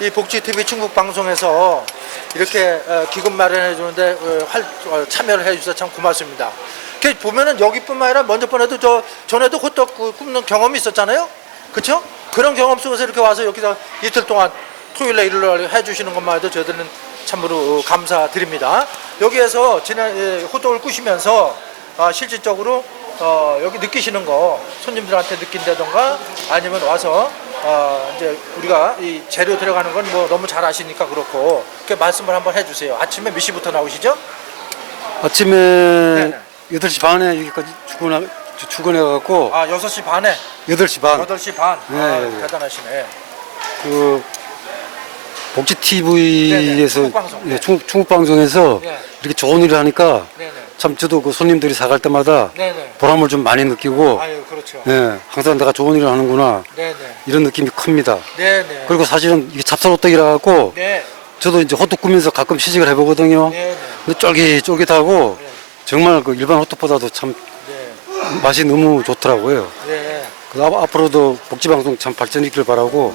이 복지 TV 충북 방송에서 이렇게 어, 기금 마련해 주는데 어, 활- 어, 참여를 해 주셔서 참 고맙습니다. 이렇게 보면은 여기뿐만 아니라 먼저 번에도 저 전에도 호떡 구- 굽는 경험이 있었잖아요. 그렇죠? 그런 경험 속에서 이렇게 와서 여기서 이틀 동안 토요일에 일요일에 해 주시는 것만 해도 저희들은 참으로 어, 감사드립니다. 여기에서 지난 예, 호떡을 꾸시면서 아, 실질적으로 어, 여기 느끼시는 거 손님들한테 느낀다던가 아니면 와서 어, 이제 우리가 이 재료 들어가는 건 뭐 너무 잘 아시니까 그렇고 그 말씀을 한번 해주세요. 아침에 몇 시부터 나오시죠? 아침에 네네. 8시 반에 여기까지 출근하, 출근해갖고 아 6시 반에 8시 반 8시 반. 네, 아, 네, 네. 대단하시네. 그 복지 TV에서 네네, 충북방송. 예, 충북, 충북 방송에서 네. 이렇게 좋은 일을 하니까 네네. 참 저도 그 손님들이 사갈 때마다 네네. 보람을 좀 많이 느끼고 아유 그렇죠. 예, 항상 내가 좋은 일을 하는구나 네네. 이런 느낌이 큽니다. 네네. 그리고 사실은 이게 찹쌀호떡이라 갖고 네. 저도 이제 호떡 구면서 가끔 시식을 해보거든요. 네네. 근데 쫄깃쫄깃하고 네. 정말 그 일반 호떡보다도 참 네. 맛이 너무 좋더라고요. 네. 그 앞- 앞으로도 복지방송 참 발전있길 바라고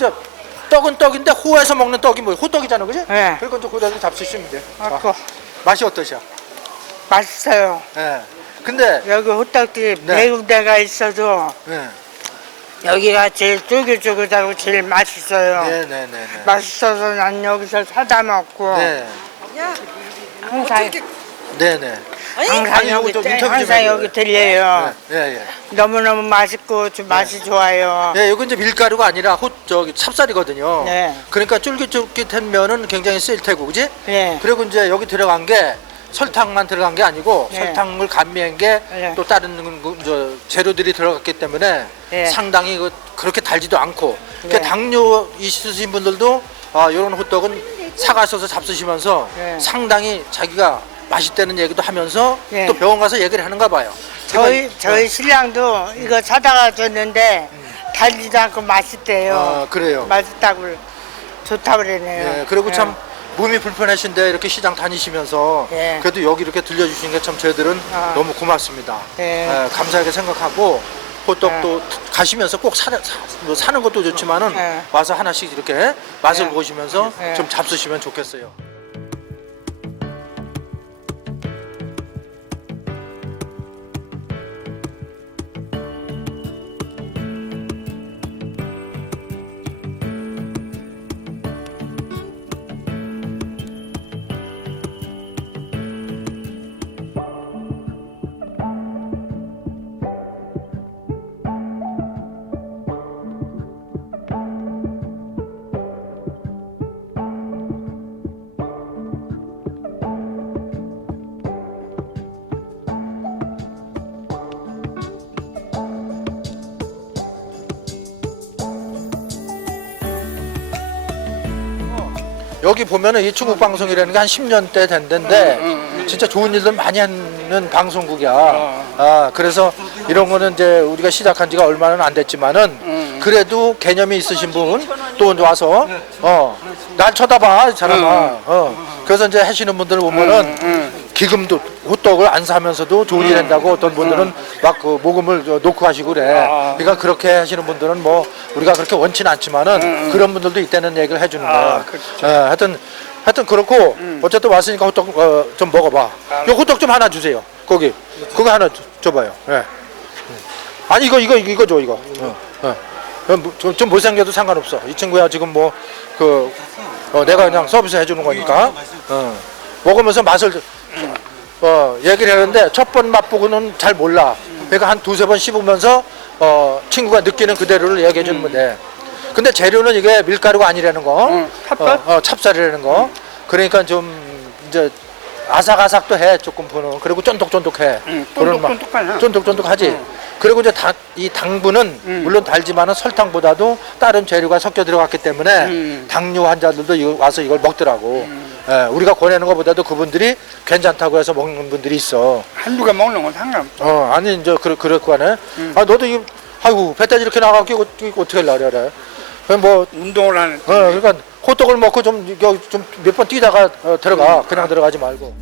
이제 떡은 떡인데 호에서 먹는 떡이 뭐예요? 호떡이잖아, 그지? 네. 그리고 이제 고기를 잡수시면 돼. 자, 아고 맛이 어떠셔? 맛있어요. 예. 근데 여기 호떡집 네. 매운 데가 있어도 예. 여기가 제일 쫄깃쫄깃하고 제일 맛있어요. 네 네 네 네. 맛있어서 난 여기서 사다 먹고 네. 항상 네 네. 항상 아니, 여기 요거 좀 들- 인터뷰 좀 항상 해줘요. 여기 들려요. 예, 예. 너무 너무 맛있고 좀 맛이 좋아요. 예, 이건 이제 밀가루가 아니라 호 저기 찹쌀이거든요. 네. 그러니까 쫄깃쫄깃한 면은 굉장히 쓸 테고, 그지? 네. 그리고 이제 여기 들어간 게 설탕만 들어간 게 아니고 네. 설탕을 감미한 게 또 네. 다른 그, 저 재료들이 들어갔기 때문에 네. 상당히 그, 그렇게 달지도 않고 그러니까 네. 당뇨 있으신 분들도 아, 이런 호떡은 사가셔서 잡수시면서 네. 상당히 자기가 맛있다는 얘기도 하면서 네. 또 병원 가서 얘기를 하는가 봐요. 저희 저희 신랑도 이거 사다가 줬는데 달지도 않고 맛있대요. 아, 그래요. 맛있다고 좋다고 그러네요. 예, 그리고 참 몸이 불편하신데 이렇게 시장 다니시면서 예. 그래도 여기 이렇게 들려주신 게 참 저희들은 아. 너무 고맙습니다. 예. 예, 감사하게 생각하고 호떡도 가시면서 꼭 사, 사, 뭐 사는 것도 좋지만은 예. 와서 하나씩 이렇게 맛을 예. 보시면서 예. 좀 잡수시면 좋겠어요. 여기 보면은 이 충북 방송이라는 게 한 10년대 된 데인데 진짜 좋은 일들 많이 하는 방송국이야. 아, 그래서 이런 거는 이제 우리가 시작한 지가 얼마는 안 됐지만은 그래도 개념이 있으신 분 또 와서 어, 날 쳐다봐, 이 사람아. 어. 그래서 이제 하시는 분들 보면은 기금도 호떡을 안 사면서도 좋은 일 한다고 어떤 분들은 막 그 모금을 저 놓고 하시고 그래. 그러니까 그렇게 하시는 분들은 뭐 우리가 그렇게 원치는 않지만은 그런 분들도 있다는 얘기를 해주는 거야. 예, 하여튼 하여튼 그렇고 어쨌든 왔으니까 호떡 어, 좀 먹어봐. 요 호떡 좀 하나 주세요. 거기 그거 하나 줘- 줘봐요. 예. 음. 아니 이거 이거 이거 줘 이거. 어, 어. 어, 뭐, 좀, 좀 못생겨도 상관없어. 이 친구야 지금 뭐그 어, 내가 그냥 서비스 해주는 거니까. 어. 먹으면서 맛을 좀- 어, 얘기를 하는데 첫 번 맛보고는 잘 몰라. 그러니까 한 두세 번 씹으면서 어, 친구가 느끼는 그대로를 얘기해 주는 건데. 근데 재료는 이게 밀가루가 아니라는 거. 응, 찹쌀? 어, 어, 찹쌀이라는 거. 그러니까 좀 이제 아삭아삭도 해 조금 보는 그리고 쫀득쫀득해 그런 맛. 쫀득쫀득하네. 쫀득쫀득하지 그리고 이제 다, 이 당분은 음. 물론 달지만은 설탕보다도 다른 재료가 섞여 들어갔기 때문에 음. 당뇨 환자들도 이거 와서 이걸 먹더라고 예, 우리가 권하는 것보다도 그분들이 괜찮다고 해서 먹는 분들이 있어 한두 개 먹는 건 상관없어. 어 아니 이제 그럴 그럴 거네 음. 아 너도 이 아이고 배까지 이렇게 나가고 이거, 이거 어떻게 하려 그래 그럼 뭐 운동을 하는. 어, 그러니까 호떡을 먹고 좀 몇 번 뛰다가 어, 들어가 그냥 들어가지 말고